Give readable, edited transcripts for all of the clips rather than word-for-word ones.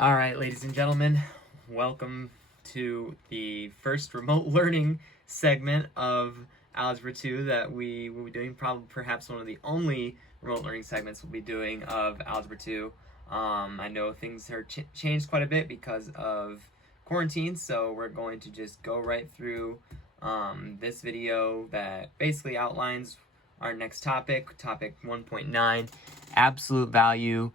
All right, ladies and gentlemen, welcome to the first remote learning segment of Algebra 2 that we will be doing, probably perhaps one of the only remote learning segments we'll be doing of Algebra 2. I know things are changed quite a bit because of quarantine, so we're going to just go right through this video that basically outlines our next topic 1.9, absolute value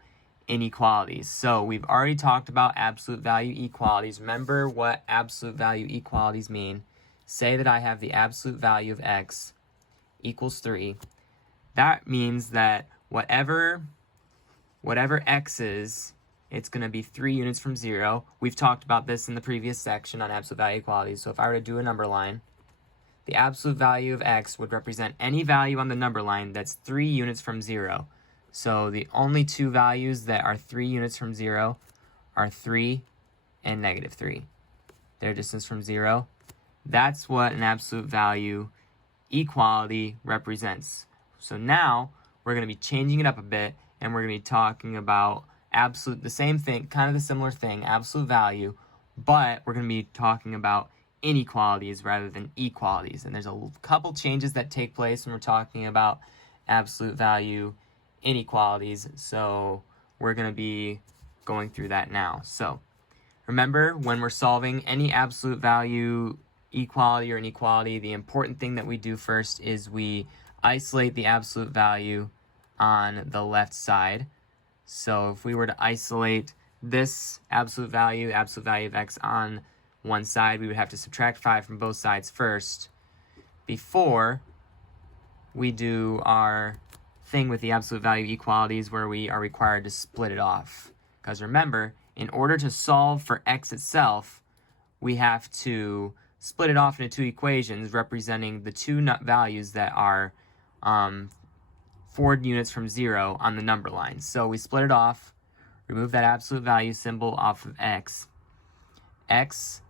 inequalities. So we've already talked about absolute value equalities. Remember what absolute value equalities mean. Say that I have the absolute value of x equals 3. That means that whatever x is, it's going to be 3 units from 0. We've talked about this in the previous section on absolute value equalities. So if I were to do a number line, the absolute value of x would represent any value on the number line that's 3 units from 0. So the only two values that are 3 units from 0 are 3 and negative 3. Their distance from 0. That's what an absolute value equality represents. So now we're going to be changing it up a bit, and we're going to be talking about the same thing, kind of the similar thing, absolute value, but we're going to be talking about inequalities rather than equalities. And there's a couple changes that take place when we're talking about absolute value inequalities, so we're going to be going through that now. So remember, when we're solving any absolute value equality or inequality, the important thing that we do first is we isolate the absolute value on the left side. So if we were to isolate this absolute value of x on one side, we would have to subtract 5 from both sides first before we do our thing with the absolute value equalities where we are required to split it off. Because remember, in order to solve for x itself, we have to split it off into two equations representing the two values that are 4 units from 0 on the number line. So we split it off, remove that absolute value symbol off of x. X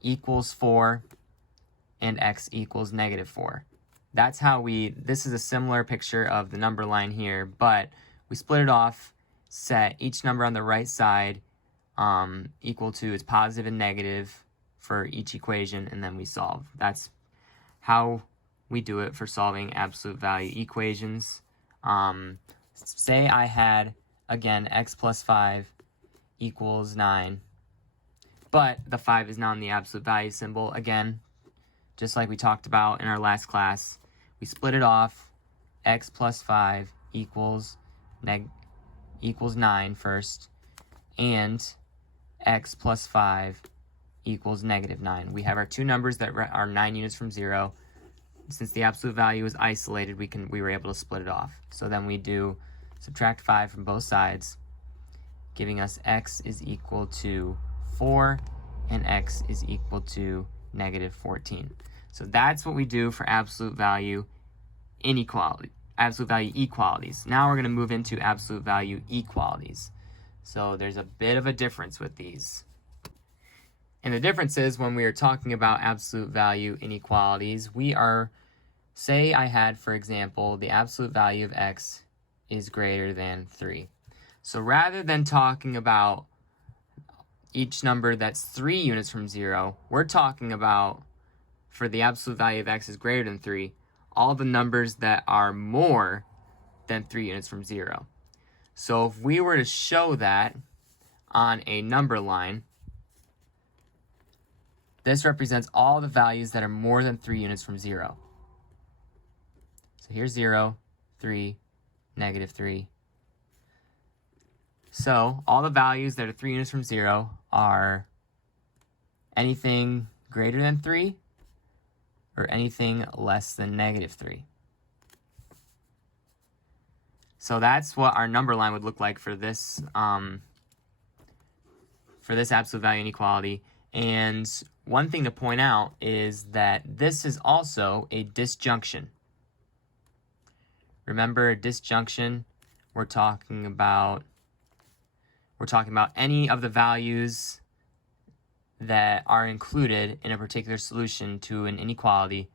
equals 4 and x equals negative 4. That's how this is a similar picture of the number line here, but we split it off, set each number on the right side equal to its positive and negative for each equation, and then we solve. That's how we do it for solving absolute value equations. Say I had, again, x plus 5 equals 9, but the 5 is now in the absolute value symbol. Again, just like we talked about in our last class, we split it off. X plus 5 equals 9 first, and x plus 5 equals negative 9. We have our two numbers that are 9 units from 0. Since the absolute value is isolated, we were able to split it off. So then we do subtract 5 from both sides, giving us x is equal to 4 and x is equal to negative 14. So that's what we do for absolute value equalities. Now we're going to move into absolute value equalities. So there's a bit of a difference with these. And the difference is when we are talking about absolute value inequalities, say I had, for example, the absolute value of x is greater than 3. So rather than talking about each number that's 3 units from 0, we're talking about, for the absolute value of x is greater than 3, all the numbers that are more than 3 units from 0. So if we were to show that on a number line, this represents all the values that are more than 3 units from 0. So here's 0, 3, negative 3. So all the values that are 3 units from 0 are anything greater than 3 or anything less than negative 3. So that's what our number line would look like for this absolute value inequality. And one thing to point out is that this is also a disjunction. Remember, a disjunction, we're talking about any of the values that are included in a particular solution to an inequality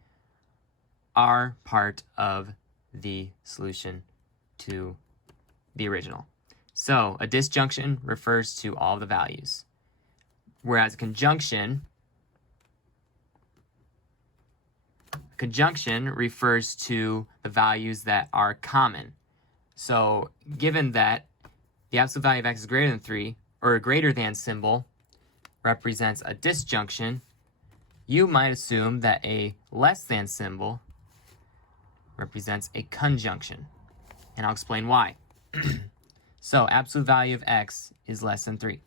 are part of the solution to the original. So a disjunction refers to all the values, whereas conjunction refers to the values that are common. So given that the absolute value of x is greater than 3, or a greater than symbol represents a disjunction, you might assume that a less than symbol represents a conjunction. And I'll explain why. So absolute value of x is less than 3.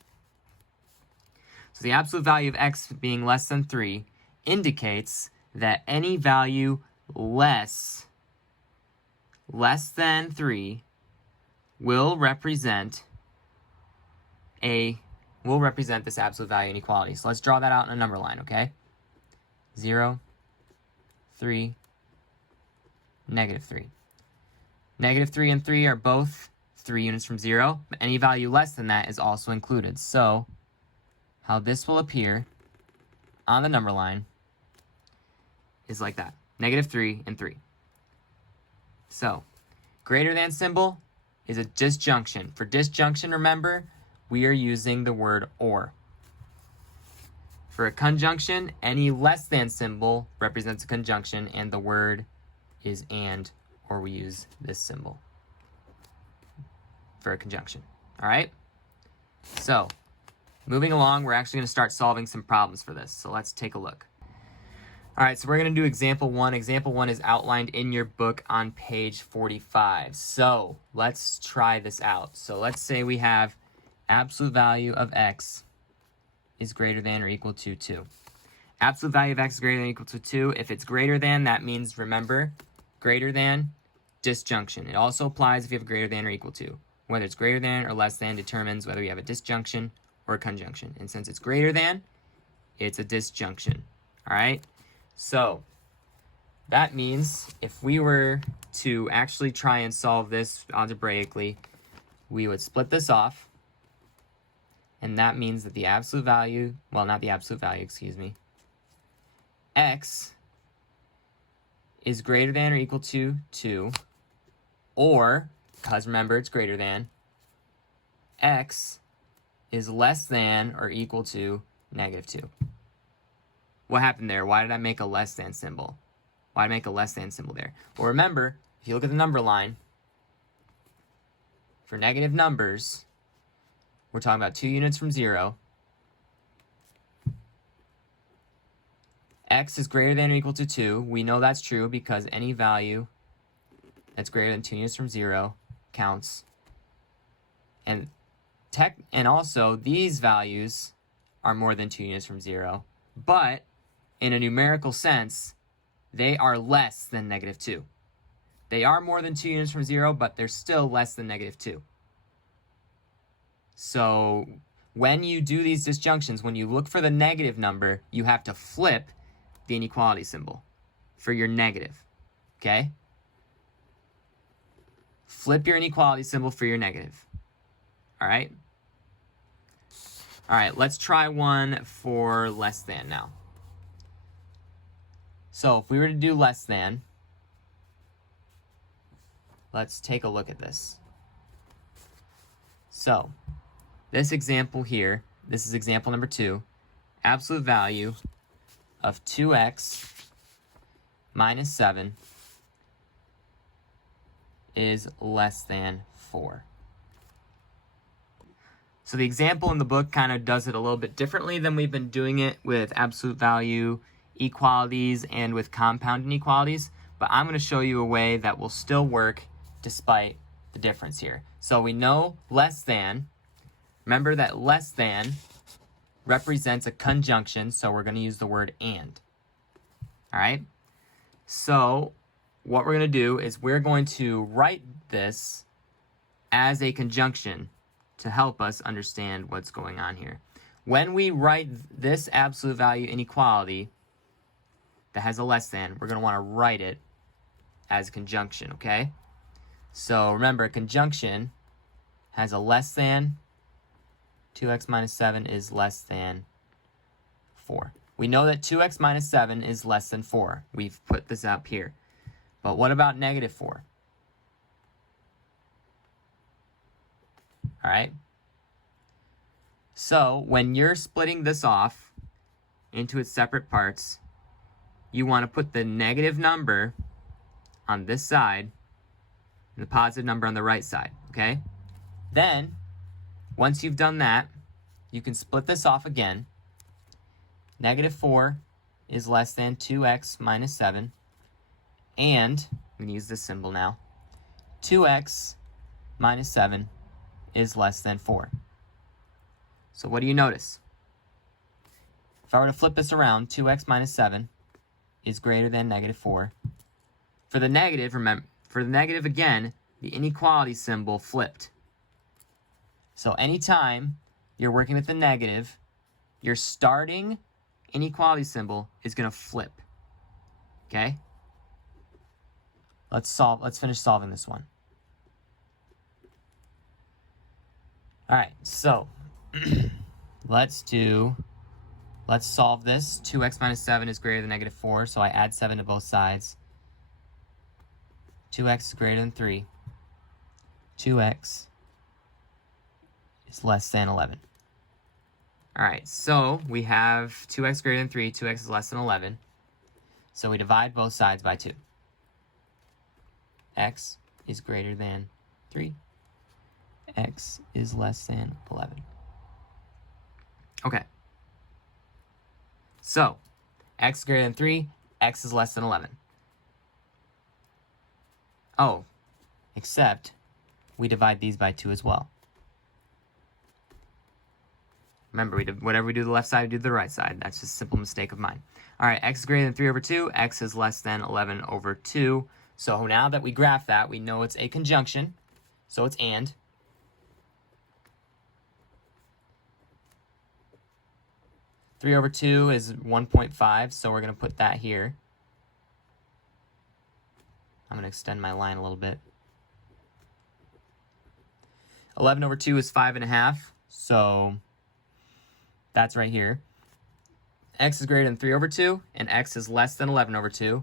So the absolute value of x being less than 3 indicates that any value less than 3 will represent this absolute value inequality. So let's draw that out in a number line, okay? 0, 3, negative 3. Negative 3 and 3 are both 3 units from 0, but any value less than that is also included. So how this will appear on the number line is like that. Negative 3 and 3. So greater than symbol is a disjunction. For disjunction, remember, we are using the word or. For a conjunction, any less than symbol represents a conjunction, and the word is and, or we use this symbol for a conjunction. All right? So, moving along, we're actually going to start solving some problems for this. So let's take a look. All right, so we're going to do example 1. Example 1 is outlined in your book on page 45. So let's try this out. So let's say we have absolute value of x is greater than or equal to 2. Absolute value of x is greater than or equal to 2. If it's greater than, that means, remember, greater than, disjunction. It also applies if you have greater than or equal to. Whether it's greater than or less than determines whether you have a disjunction or a conjunction. And since it's greater than, it's a disjunction. All right? So that means if we were to actually try and solve this algebraically, we would split this off. And that means that the absolute value, well, not the absolute value, excuse me, x is greater than or equal to 2, or, because remember it's greater than, x is less than or equal to negative 2. What happened there? Why did I make a less than symbol? Why did I make a less than symbol there? Well, remember, if you look at the number line, for negative numbers, we're talking about 2 units from 0. X is greater than or equal to 2. We know that's true because any value that's greater than 2 units from 0 counts. And also, these values are more than 2 units from 0. But, in a numerical sense, they are less than negative 2. They are more than 2 units from 0, but they're still less than negative 2. So when you do these disjunctions, when you look for the negative number, you have to flip the inequality symbol for your negative, okay? Flip your inequality symbol for your negative, all right? All right, let's try one for less than now. So if we were to do less than, let's take a look at this. So this example here, this is example number 2, absolute value of 2x minus 7 is less than 4. So the example in the book kind of does it a little bit differently than we've been doing it with absolute value equalities and with compound inequalities, but I'm going to show you a way that will still work despite the difference here. So we know less than. Remember that less than represents a conjunction, so we're going to use the word and. All right? So what we're going to do is we're going to write this as a conjunction to help us understand what's going on here. When we write this absolute value inequality that has a less than, we're going to want to write it as a conjunction, okay? So remember, a conjunction has a less than. 2x minus 7 is less than 4. We know that 2x minus 7 is less than 4. We've put this up here. But what about negative 4? All right? So when you're splitting this off into its separate parts, you want to put the negative number on this side and the positive number on the right side, okay? Then, once you've done that, you can split this off again. Negative 4 is less than 2x minus 7. And, I'm going to use this symbol now, 2x minus 7 is less than 4. So what do you notice? If I were to flip this around, 2x minus 7 is greater than negative 4. For the negative, remember, for the negative again, the inequality symbol flipped. So anytime you're working with the negative, your starting inequality symbol is going to flip. Okay? Let's finish solving this one. All right, so let's solve this. 2x minus 7 is greater than negative 4, so I add 7 to both sides. 2x is greater than 3. 2x is less than 11. All right, so we have 2x greater than 3, 2x is less than 11. So we divide both sides by 2. X is greater than 3. X is less than 11. Okay. So, x is greater than 3, x is less than 11. Oh, except we divide these by 2 as well. Remember, whatever we do to the left side, we do to the right side. That's just a simple mistake of mine. All right, x is greater than 3 over 2. X is less than 11 over 2. So now that we graph that, we know it's a conjunction. So it's and. Three over 2 is 1.5, so we're going to put that here. I'm going to extend my line a little bit. 11 over 2 is 5.5, so that's right here. X is greater than 3 over 2, and x is less than 11 over 2.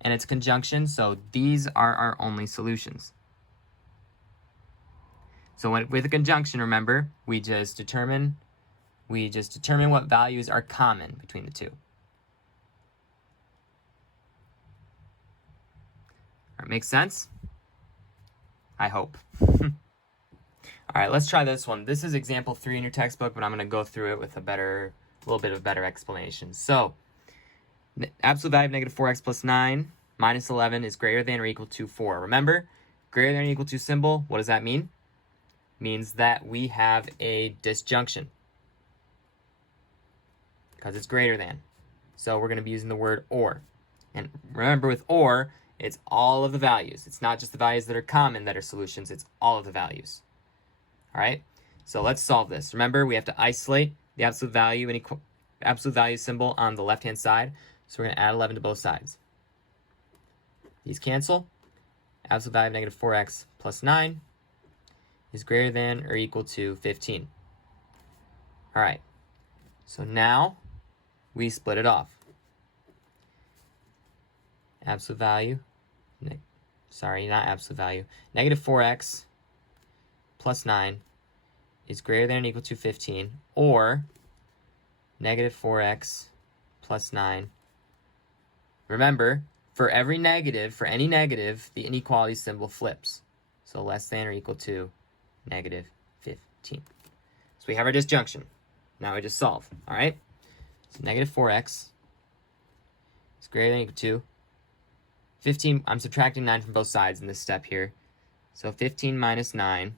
And it's conjunction, so these are our only solutions. So with a conjunction, remember, we just determine what values are common between the two. All right, makes sense? I hope. All right, let's try this one. This is example 3 in your textbook, but I'm going to go through it with a little bit of a better explanation. So, absolute value of negative 4x plus 9 minus 11 is greater than or equal to 4. Remember, greater than or equal to symbol, what does that mean? Means that we have a disjunction because it's greater than. So we're going to be using the word or. And remember, with or, it's all of the values. It's not just the values that are common that are solutions. It's all of the values. All right? So let's solve this. Remember, we have to isolate the absolute value and absolute value symbol on the left-hand side. So we're going to add 11 to both sides. These cancel. Absolute value of negative 4x plus 9 is greater than or equal to 15. All right. So now we split it off. Absolute value. Sorry, not absolute value. Negative 4x plus 9 is greater than or equal to 15, or negative 4x plus 9. Remember, for any negative, the inequality symbol flips. So less than or equal to negative 15. So we have our disjunction. Now we just solve, all right? So negative 4x is greater than or equal to 15. I'm subtracting 9 from both sides in this step here. So 15 minus 9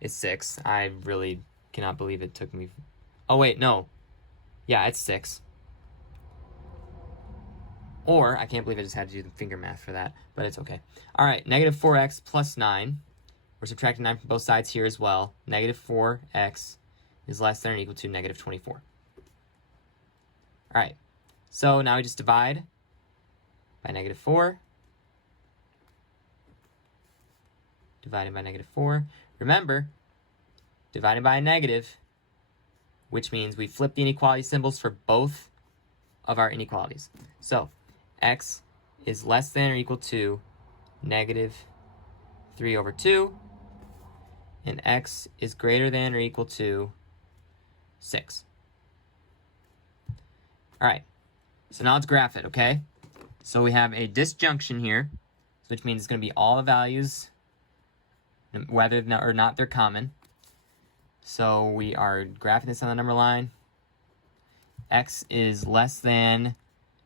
is 6. I really cannot believe it took me... Oh, wait, no. Yeah, it's 6. Or, I can't believe I just had to do the finger math for that, but it's okay. All right, negative 4x plus 9. We're subtracting 9 from both sides here as well. Negative 4x is less than or equal to negative 24. All right, so now we just divide by negative 4. Dividing by negative 4. Remember, dividing by a negative, which means we flip the inequality symbols for both of our inequalities. So, x is less than or equal to negative 3 over 2, and x is greater than or equal to 6. All right, so now let's graph it, okay? So we have a disjunction here, which means it's going to be all the values, whether or not they're common. So we are graphing this on the number line. X is less than,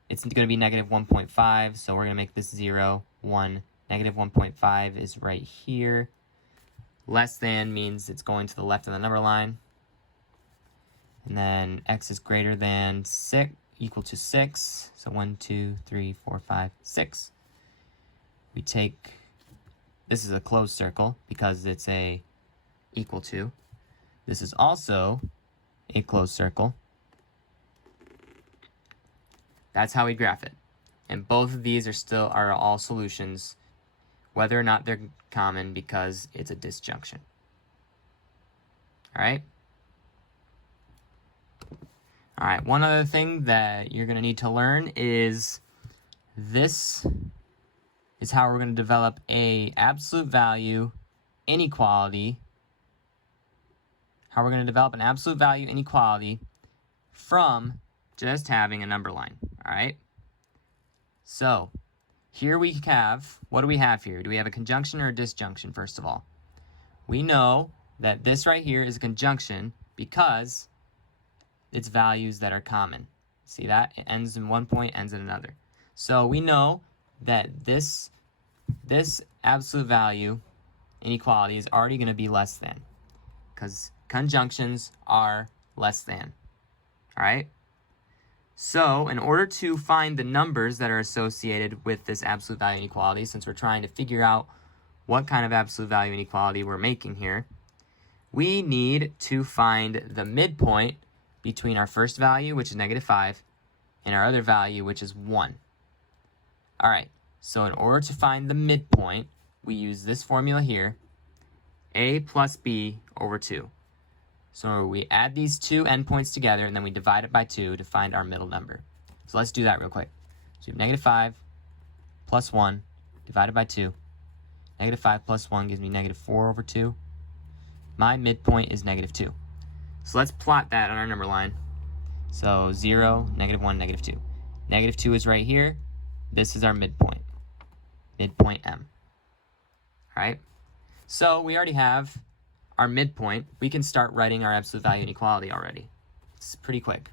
it's going to be negative 1.5, so we're going to make this 0, 1. Negative 1.5 is right here. Less than means it's going to the left of the number line. And then x is greater than 6, equal to 6. So 1, 2, 3, 4, 5, 6. We take, this is a closed circle because it's a equal to. This is also a closed circle. That's how we graph it. And both of these are all solutions, whether or not they're common, because it's a disjunction. All right? All right, one other thing that you're going to need to learn is this is how we're going to develop a absolute value inequality. How we're going to develop an absolute value inequality from just having a number line. All right? So here we have, what do we have here? Do we have a conjunction or a disjunction, first of all? We know that this right here is a conjunction because it's values that are common. See that? It ends in one point, ends in another. So we know that this absolute value inequality is already going to be less than, because conjunctions are less than. All right? So in order to find the numbers that are associated with this absolute value inequality, since we're trying to figure out what kind of absolute value inequality we're making here, we need to find the midpoint between our first value, which is negative 5, and our other value, which is 1. All right, so in order to find the midpoint, we use this formula here, a plus b over 2. So we add these two endpoints together, and then we divide it by 2 to find our middle number. So let's do that real quick. So we have negative 5 plus 1 divided by 2. Negative 5 plus 1 gives me negative 4 over 2. My midpoint is negative 2. So let's plot that on our number line. So 0, negative 1, negative 2. Negative 2 is right here. This is our midpoint. Midpoint M. All right? So we already have our midpoint. We can start writing our absolute value inequality already. It's pretty quick.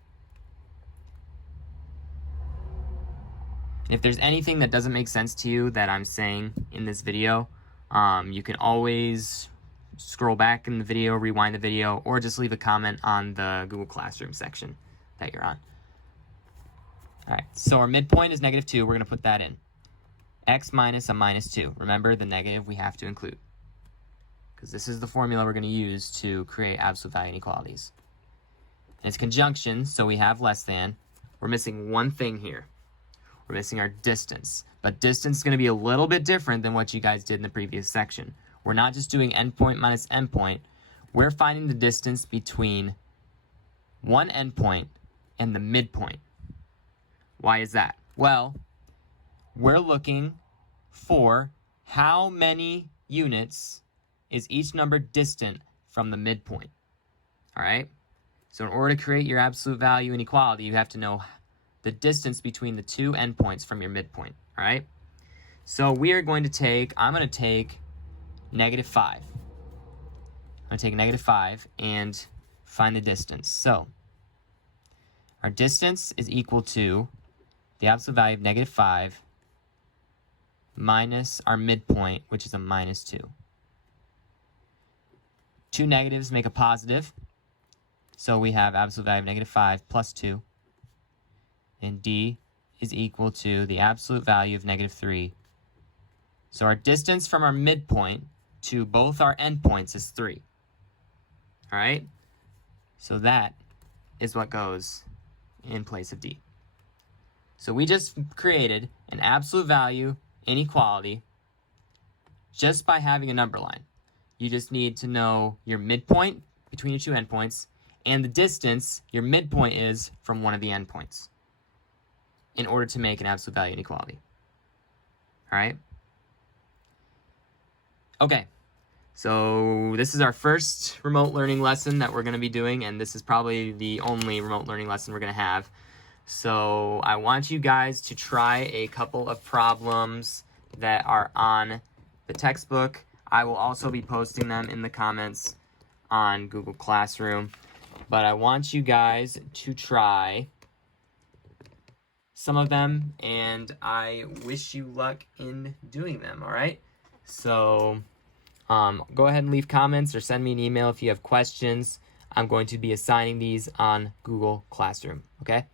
If there's anything that doesn't make sense to you that I'm saying in this video, you can always scroll back in the video, rewind the video, or just leave a comment on the Google Classroom section that you're on. All right, so our midpoint is negative 2. We're going to put that in. X minus a minus 2. Remember, the negative we have to include, because this is the formula we're going to use to create absolute value inequalities. And it's conjunction, so we have less than. We're missing one thing here. We're missing our distance. But distance is going to be a little bit different than what you guys did in the previous section. We're not just doing endpoint minus endpoint. We're finding the distance between one endpoint and the midpoint. Why is that? Well, we're looking for how many units is each number distant from the midpoint. All right? So in order to create your absolute value inequality, you have to know the distance between the two endpoints from your midpoint. All right? So we are going to take, I'm going to take negative 5. I'm going to take negative 5 and find the distance. So our distance is equal to the absolute value of negative 5 minus our midpoint, which is a minus 2. Two negatives make a positive. So we have absolute value of negative 5 plus 2. And D is equal to the absolute value of negative 3. So our distance from our midpoint to both our endpoints is 3. All right? So that is what goes in place of D. So we just created an absolute value inequality just by having a number line. You just need to know your midpoint between your two endpoints and the distance your midpoint is from one of the endpoints in order to make an absolute value inequality. All right? Okay, so this is our first remote learning lesson that we're going to be doing, and this is probably the only remote learning lesson we're going to have. So I want you guys to try a couple of problems that are on the textbook. I will also be posting them in the comments on Google Classroom, but I want you guys to try some of them, and I wish you luck in doing them, all right? So go ahead and leave comments or send me an email if you have questions. I'm going to be assigning these on Google Classroom, okay?